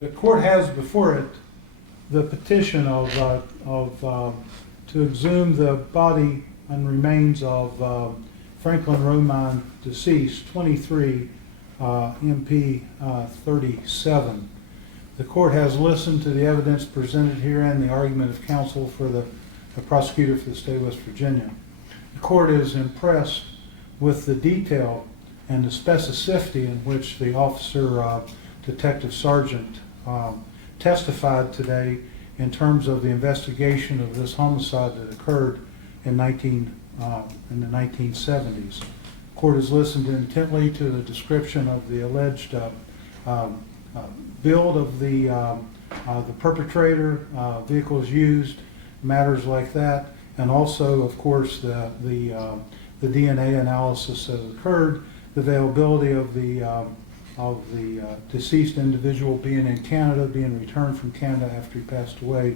The court has before it the petition to exhume the body and remains of Franklin Romine, deceased, 23 MP 37. The court has listened to the evidence presented here and the argument of counsel for the prosecutor for the state of West Virginia. The court is impressed with the detail and the specificity in which the officer, Detective Sergeant, testified today in terms of the investigation of this homicide that occurred in the 1970s. The court has listened intently to the description of the alleged build of the perpetrator, vehicles used, matters like that, and also, of course, the DNA analysis that occurred, the availability of the deceased individual being in Canada, being returned from Canada after he passed away,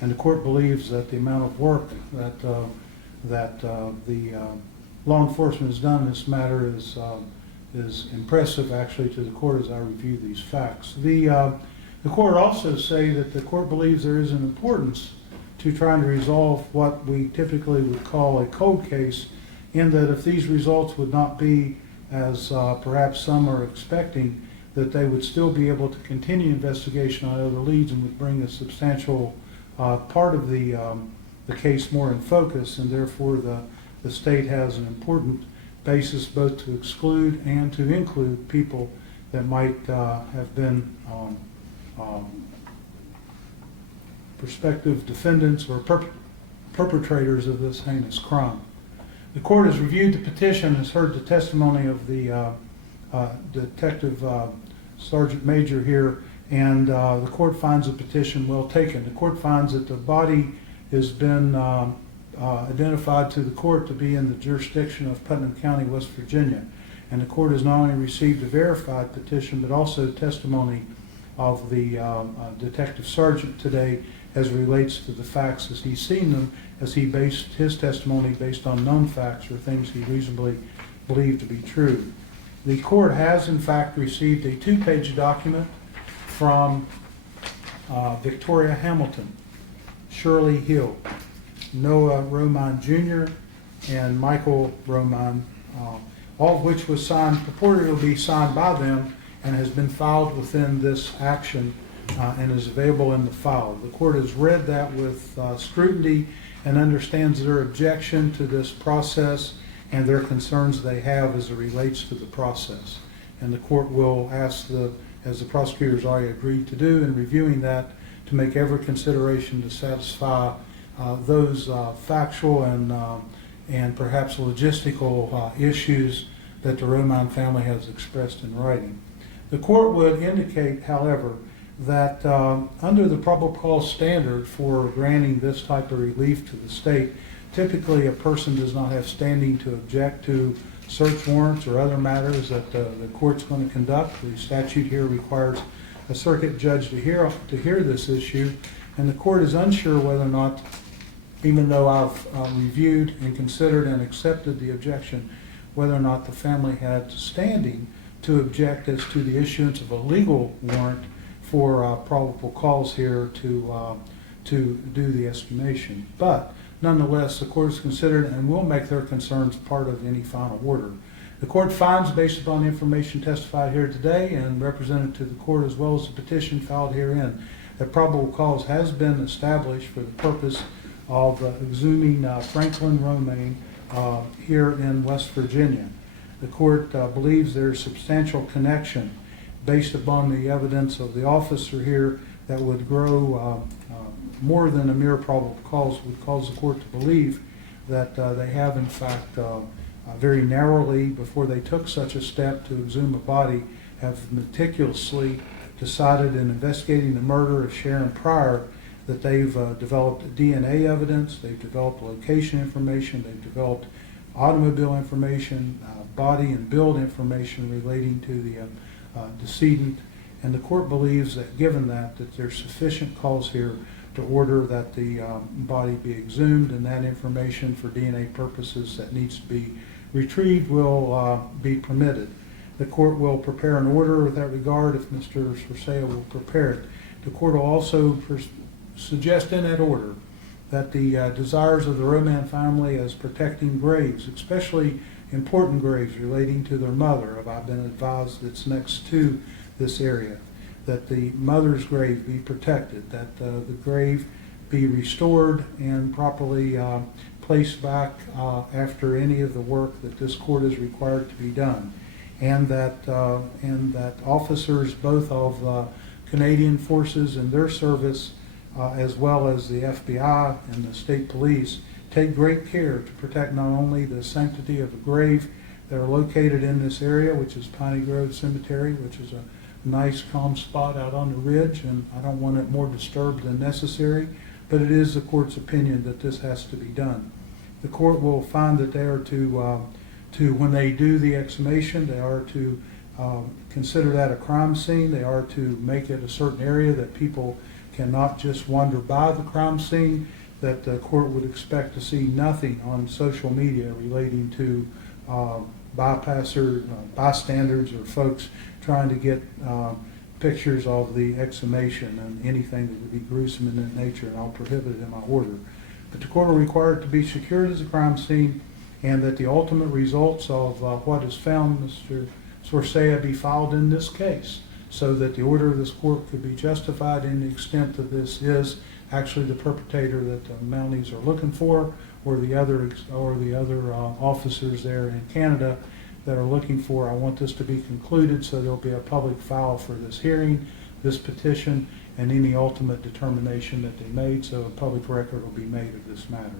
and the court believes that the amount of work that the law enforcement has done in this matter is impressive, actually, to the court as I review these facts. The court also say that the court believes there is an importance to trying to resolve what we typically would call a cold case, in that if these results would not be as perhaps some are expecting, that they would still be able to continue investigation on other leads and would bring a substantial part of the case more in focus, and therefore the state has an important basis both to exclude and to include people that might have been prospective defendants or perpetrators of this heinous crime. The court has reviewed the petition, has heard the testimony of the Detective Sergeant Major here, and the court finds the petition well taken. The court finds that the body has been identified to the court to be in the jurisdiction of Putnam County, West Virginia. And the court has not only received a verified petition, but also testimony of the Detective Sergeant today as it relates to the facts as he's seen them, as he based his testimony based on known facts or things he reasonably believed to be true. The court has in fact received a 2-page document from Victoria Hamilton, Shirley Hill, Noah Romine Jr., and Michael Romine, all of which was signed, purported to be signed by them, and has been filed within this action and is available in the file. The court has read that with scrutiny and understands their objection to this process and their concerns they have as it relates to the process. And the court will ask, as the prosecutors already agreed to do in reviewing that, to make every consideration to satisfy those factual and perhaps logistical issues that the Romine family has expressed in writing. The court would indicate, however, that under the probable cause standard for granting this type of relief to the state, typically a person does not have standing to object to search warrants or other matters that the court's going to conduct. The statute here requires a circuit judge to hear this issue, and the court is unsure whether or not, even though I've reviewed and considered and accepted the objection, whether or not the family had standing to object as to the issuance of a legal warrant for probable cause here to do the estimation. But nonetheless, the court is considered and will make their concerns part of any final order. The court finds, based upon the information testified here today and represented to the court as well as the petition filed herein, that probable cause has been established for the purpose of exhuming Franklin Romine here in West Virginia. The court believes there is substantial connection based upon the evidence of the officer here that would grow more than a mere probable cause, would cause the court to believe that they have in fact very narrowly, before they took such a step to exhume a body, have meticulously decided in investigating the murder of Sharron Prior that they've developed DNA evidence, they've developed location information, they've developed automobile information, body and build information relating to the decedent, and the court believes that given that there's sufficient cause here to order that the body be exhumed, and that information for DNA purposes that needs to be retrieved will be permitted. The court will prepare an order with that regard if Mr. Sorsea will prepare it. The court will also suggest in that order that the desires of the Romine family as protecting graves, especially important graves relating to their mother, I've been advised it's next to this area, that the mother's grave be protected, that the grave be restored and properly placed back after any of the work that this court is required to be done, and that officers both of Canadian forces and their service as well as the FBI and the state police take great care to protect not only the sanctity of the grave that are located in this area, which is Piney Grove Cemetery, which is a nice calm spot out on the ridge, and I don't want it more disturbed than necessary, but it is the court's opinion that this has to be done. The court will find that they are to when they do the exhumation, they are to consider that a crime scene. They are to make it a certain area that people cannot just wander by the crime scene, that the court would expect to see nothing on social media relating to bystanders or folks trying to get pictures of the exhumation and anything that would be gruesome in that nature, and I'll prohibit it in my order. But the court will require it to be secured as a crime scene, and that the ultimate results of what is found, Mr. Sorsea, be filed in this case, so that the order of this court could be justified in the extent that this is actually the perpetrator that the Mounties are looking for, or the other officers there in Canada that are looking for. I want this to be concluded so there'll be a public file for this hearing, this petition, and any ultimate determination that they made, so a public record will be made of this matter.